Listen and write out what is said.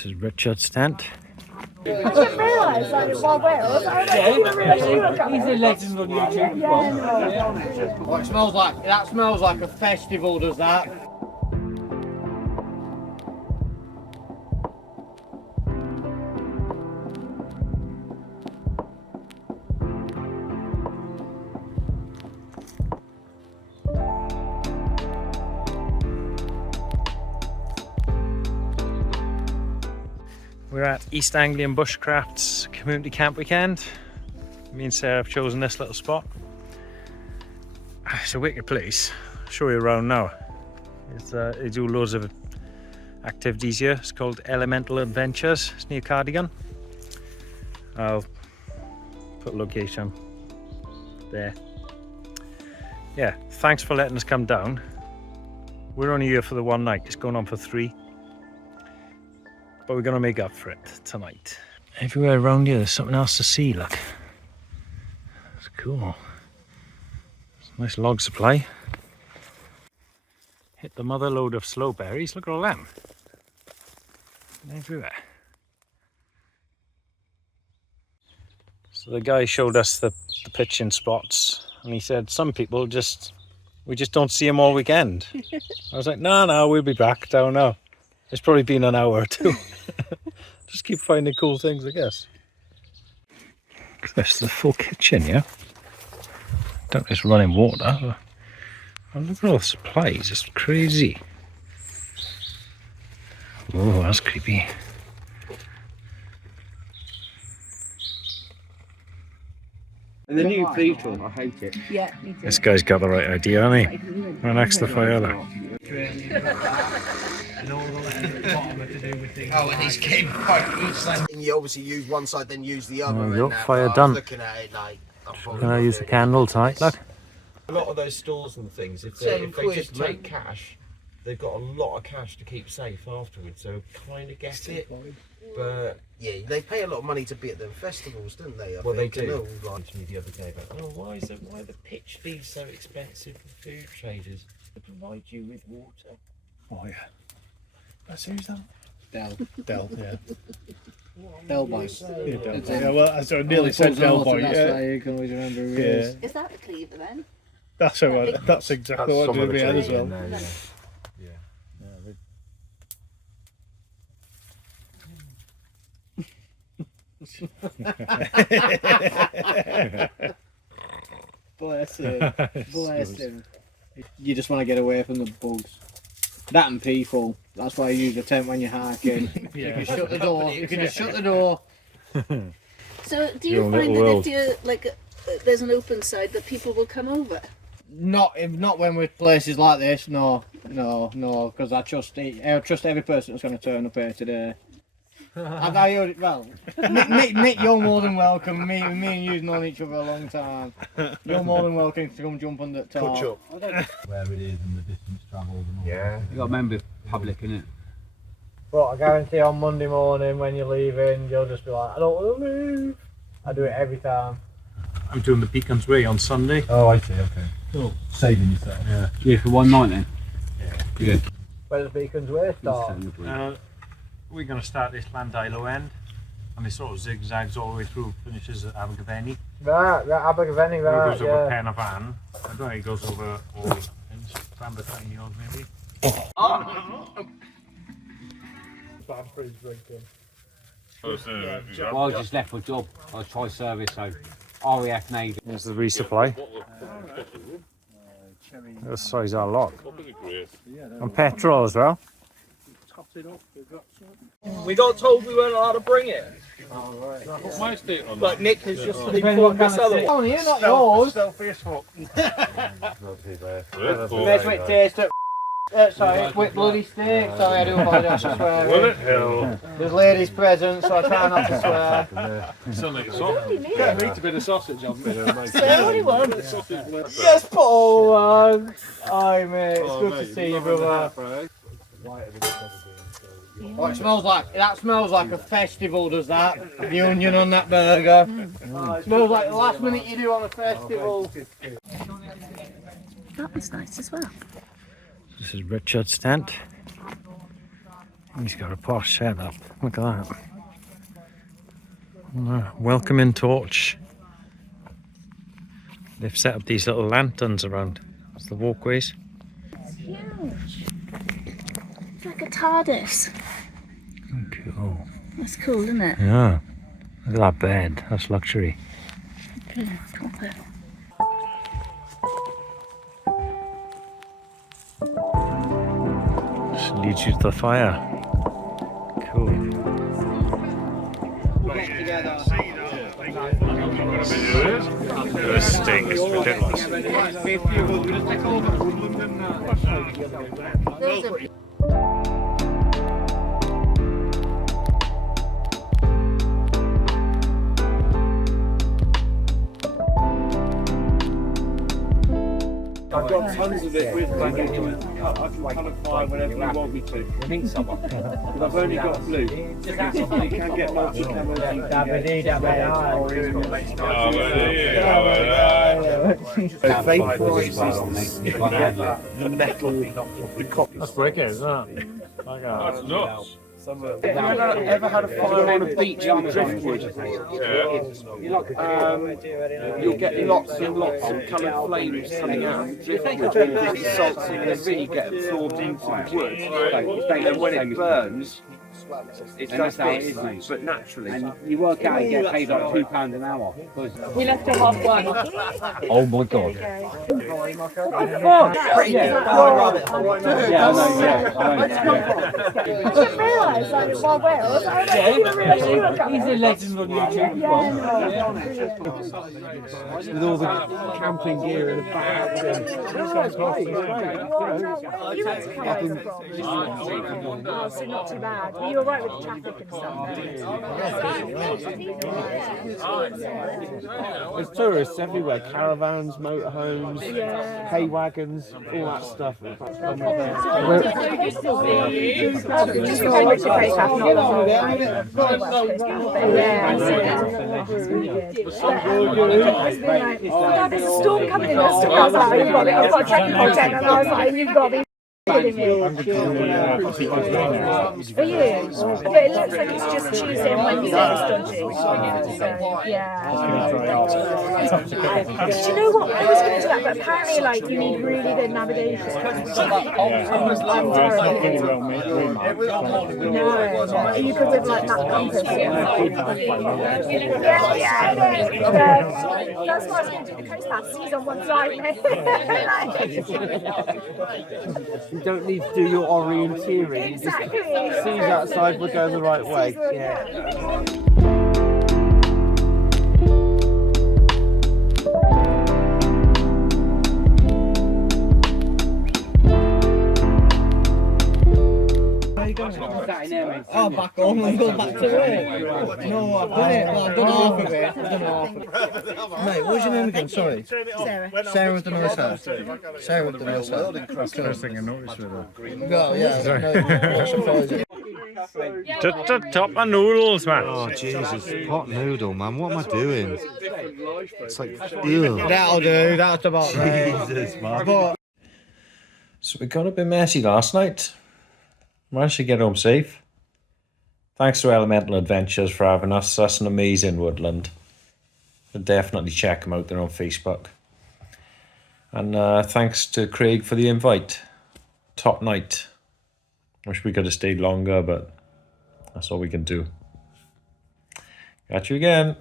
This is Richard's tent. I didn't realise that in Wild Wales. He's a legend on YouTube. Oh, it smells like, that smells like a festival, does that? We're at East Anglian Bushcraft's community camp weekend. Me and Sarah have chosen this little spot. It's a wicked place. I'll show you around now. They do loads of activities here. It's called Elemental Adventures. It's near Cardigan. I'll put a location there. Yeah, thanks for letting us come down. We're only here for the one night. It's going on for 3. But we're going to make up for it tonight. Everywhere around here there's something else to see, look. It's cool. It's a nice log supply. Hit the mother load of sloe berries, look at all them. Everywhere. So the guy showed us the pitching spots and he said some people we just don't see them all weekend. I was like, no, we'll be back down now. It's probably been an hour or 2. Just keep finding cool things, I guess. This is the full kitchen, yeah? Don't just running water. Oh, look at all the supplies, it's crazy. Oh, that's creepy. And the new beetle, I hate it. Yeah, me too. This guy's got the right idea, hasn't he? Right next to the fire there. Oh, and he's getting quite each. You obviously use one side, then use the other. There you go, and fire I was done. looking at it like, Can I use the candle tight, look? A lot of those stores and things, if they just take cash, they've got a lot of cash to keep safe afterwards, so kind of get it. But yeah, they pay a lot of money to be at them festivals, don't they? well, they do. Like to me the other day about, why are the pitch fees so expensive for food traders? They provide you with water. Oh yeah. That's who's that? Del, yeah. Del Boy. Yeah, Del. Yeah, well, I sort of nearly said Del Boy. That's Yeah. why you can always remember who it Yeah. is. Is that the cleaver then? That's exactly what I do in my head as well. Bless him. Bless him. You just want to get away from the bugs. That and people. That's why you use a tent when you're hiking. Yeah. You can shut the door. You can just shut the door. So do Your you little find that world. if you there's an open side that people will come over? Not when we're places like this. No, because I trust every person that's going to turn up here today. Nick, you're more than welcome. Me and you've known each other a long time. You're more than welcome to come jump on the top. Where it is and the distance travelled and all. Yeah. You got to remember public, innit? But I guarantee on Monday morning when you're leaving, you'll just be like, I don't want to move. I do it every time. I'm doing the Beacons Way on Sunday. Oh, I see, okay. Cool. Saving yourself. Yeah. Yeah, for one night then? Yeah. Where does Beacon's Way start? We're going to start this Llandilo end and it sort of zigzags all the way through, finishes at Abergavenny. Right, Abergavenny, It right, goes over Penavon. I don't think it goes over all the things. Llanbertine Hills maybe. Bad for his drinking. Well, I just left for a job. I was try service, so RAF Navy. There's the resupply. The size of our lot. And petrol as well. We got told we weren't allowed to bring it. But Nick has just informed us otherwise. Oh, you're not yours. Selfie as fuck. Best way to taste it. Sorry, with bloody steak. Sorry, I do apologise for swearing. There's ladies present, so I try not to swear. Yeah, I need a bit of sausage on me. Say what you want. Yes, Paul, man. Hi, mate. It's good to see you, brother. Oh, it smells like, that smells like a festival, does that? The onion on that burger. Oh, it smells like the last minute you do on a festival. That was nice as well. This is Richard's tent. He's got a posh setup. Look at that. Welcoming torch. They've set up these little lanterns around. That's the walkways. It's huge. It's like a TARDIS. Cool. That's cool, isn't it? Yeah. Look at that bed. That's luxury. Okay, top it. Just leads you to the fire. Cool. The steak is ridiculous. Those are I've got tons of it with my I can colour fire whenever you want me to. You need someone. But I've only got blue. You can get multi-colour. The metal, the copper. That's wicked, isn't it? That's nuts. Have you ever had a fire on a beach in driftwood? You'll get lots and lots of coloured flames coming out of driftwood because the salts in the sea get absorbed into the wood. And when it burns, it does this, but naturally. And you work out and get paid like £2 an hour. We left at half one. Oh my god. I didn't realise like Wild Wales. He's a legend on YouTube. With all the camping gear in the back. You went to Cardiff. Oh, so not too bad. You were right with the traffic and stuff. There's tourists everywhere, caravans, motorhomes, hay wagons, all that stuff. There's a storm coming in. I was like, you've got a trekking content, and I was like, you've got to be kidding me. For you? But it looks like it's just Tuesday and Wednesday it's dodgy. Yeah. Did you know what? I was going to do that, but apparently like you need really good navigation. I'm terrible. No, you could with like map compass. That's why I was going to do the coast path. Seas on one side, mate. You don't need to do your orienteering. Exactly. Seas outside, we're going the right way. Yeah. Oh, back home and go back to work. No, I've done it. Well, I've done half of it. Mate, what's your name again? Sorry. Sarah. Sarah with the nice hair. Sarah with the nice hair. That's the first thing I noticed with her. No, yeah. No surprise. Top my noodles, man. Oh Jesus, pot noodle, man. What am I doing? It's like, ew. That'll do. That's about right. Jesus, man. But So we got a bit messy last night. Managed to get home safe. Thanks to Elemental Adventures for having us. That's an amazing woodland. But definitely check them out. They're on Facebook. And thanks to Craig for the invite. Top night. Wish we could have stayed longer, but that's all we can do. Catch you again.